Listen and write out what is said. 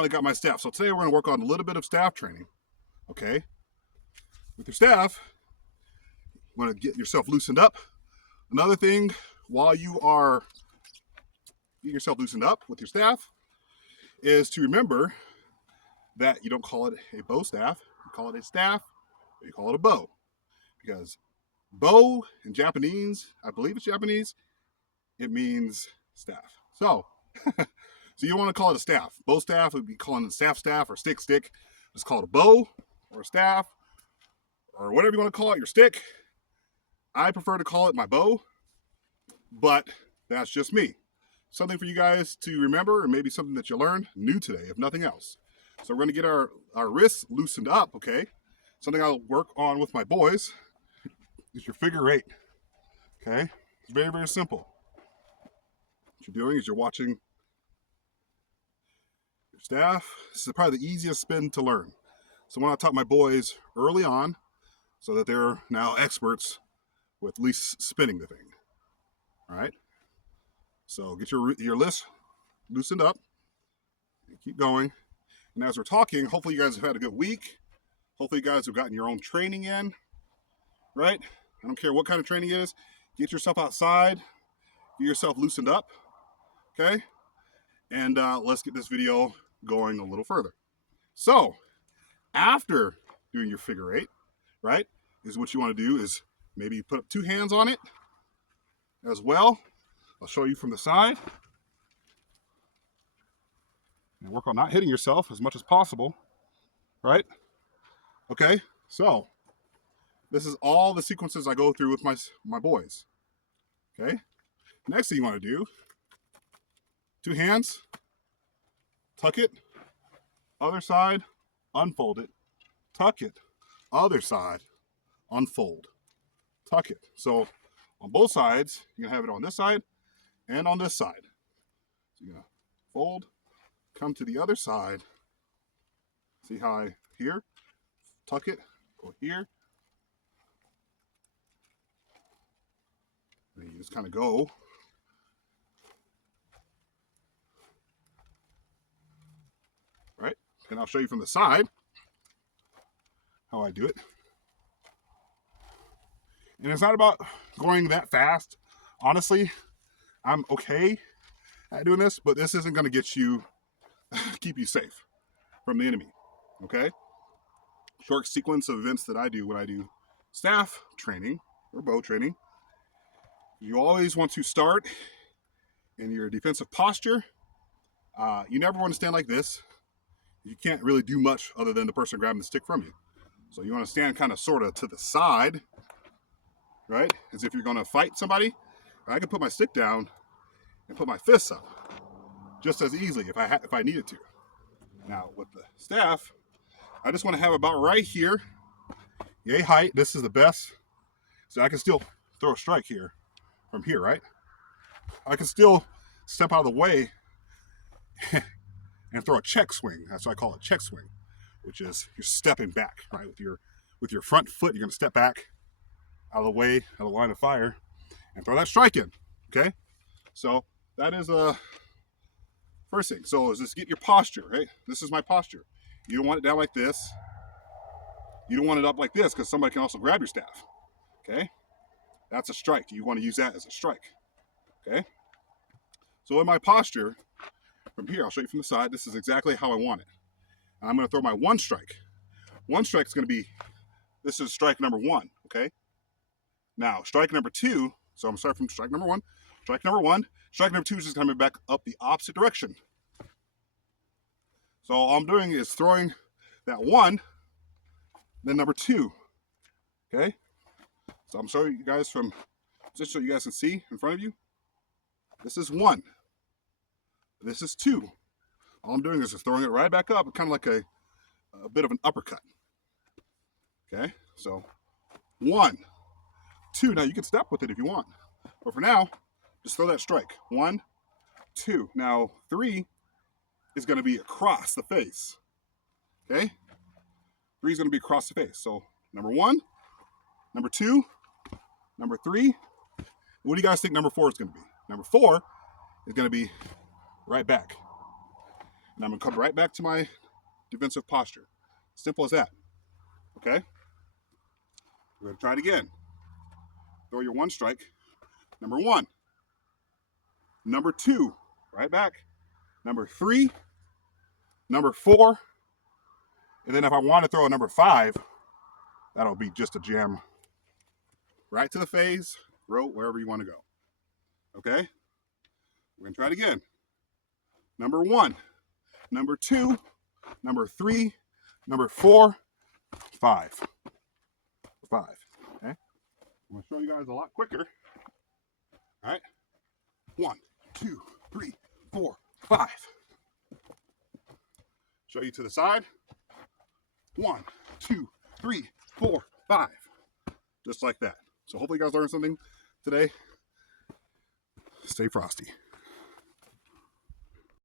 I got my staff. So today we're going to work on a little bit of staff training. Okay. With your staff, you want to get yourself loosened up. Another thing, while you are getting yourself loosened up with your staff, is to remember that you don't call it a bow staff. You call it a staff, or you call it a bow. Because bow in Japanese, I believe it's Japanese, it means staff. So, so you want to call it a staff. Bow staff would be calling it staff or stick. Just call it a bow or a staff or whatever you want to call it, your stick. I prefer to call it my bow, but that's just me. Something for you guys to remember, and maybe something that you learned new today, if nothing else. So we're going to get our wrists loosened up, okay? Something I'll work on with my boys is your figure eight, okay? It's very, very simple. What you're doing is you're watching your staff. This is probably the easiest spin to learn. So when I taught my boys early on, so that they're now experts with at least spinning the thing, all right? So get your wrists loosened up, and keep going. And as we're talking, hopefully you guys have had a good week. Hopefully you guys have gotten your own training in, right? I don't care what kind of training it is. Get yourself outside, get yourself loosened up, okay? And let's get this video going a little further. So after doing your figure eight, right, is what you want to do is maybe put up two hands on it as well. I'll show you from the side. And work on not hitting yourself as much as possible, right? Okay, so this is all the sequences I go through with my boys, okay? Next thing you want to do, two hands, tuck it, other side, unfold it, tuck it, other side, unfold, tuck it. So on both sides, you're going to have it on this side and on this side. So you're going to fold, come to the other side. See how I here, tuck it, go here. And you just kind of go. Right? And I'll show you from the side how I do it. And it's not about going that fast. Honestly, I'm okay at doing this, but this isn't going to get you, keep you safe from the enemy, okay? Short sequence of events that I do when I do staff training or bow training. You always want to start in your defensive posture. You never want to stand like this. You can't really do much other than the person grabbing the stick from you. So you want to stand kind of sort of to the side, right? As if you're going to fight somebody. I can put my stick down and put my fists up just as easily if I needed to. Now with the staff, I just want to have about right here, yay height. This is the best. So I can still throw a strike here from here, right? I can still step out of the way and throw a check swing. That's what I call it, check swing, which is you're stepping back, right? With your front foot, you're going to step back out of the way, out of the line of fire, and throw that strike in, okay? So that is first thing. So is just get your posture, right? This is my posture. You don't want it down like this. You don't want it up like this because somebody can also grab your staff, okay? That's a strike. You want to use that as a strike, okay? So in my posture, from here, I'll show you from the side, this is exactly how I want it. And I'm going to throw my one strike. One strike is going to be, this is strike number one, okay? Now, strike number two, so I'm starting from strike number one. Strike number one. Strike number two is just coming back up the opposite direction. So all I'm doing is throwing that one, then number two, okay? So I'm showing you guys from, just so you guys can see in front of you. This is one. This is two. All I'm doing is just throwing it right back up, kind of like a bit of an uppercut. Okay, so one, two. Now you can step with it if you want, but for now, just throw that strike. One, two. Now three is going to be across the face. Okay, three is going to be across the face. So number one, number two, number three. What do you guys think number four is going to be? Number four is going to be right back. And I'm gonna come right back to my defensive posture. Simple as that. Okay? We're gonna try it again. Throw your one strike. Number one. Number two, right back. Number three. Number four. And then if I want to throw a number five, that'll be just a jam right to the phase, row, wherever you want to go. Okay? We're gonna try it again. Number one, number two, number three, number four, five. Five. Okay? I'm gonna show you guys a lot quicker. All right? 1, 2, 3, 4, 5. Show you to the side. 1, 2, 3, 4, 5. Just like that. So hopefully you guys learned something today. Stay frosty.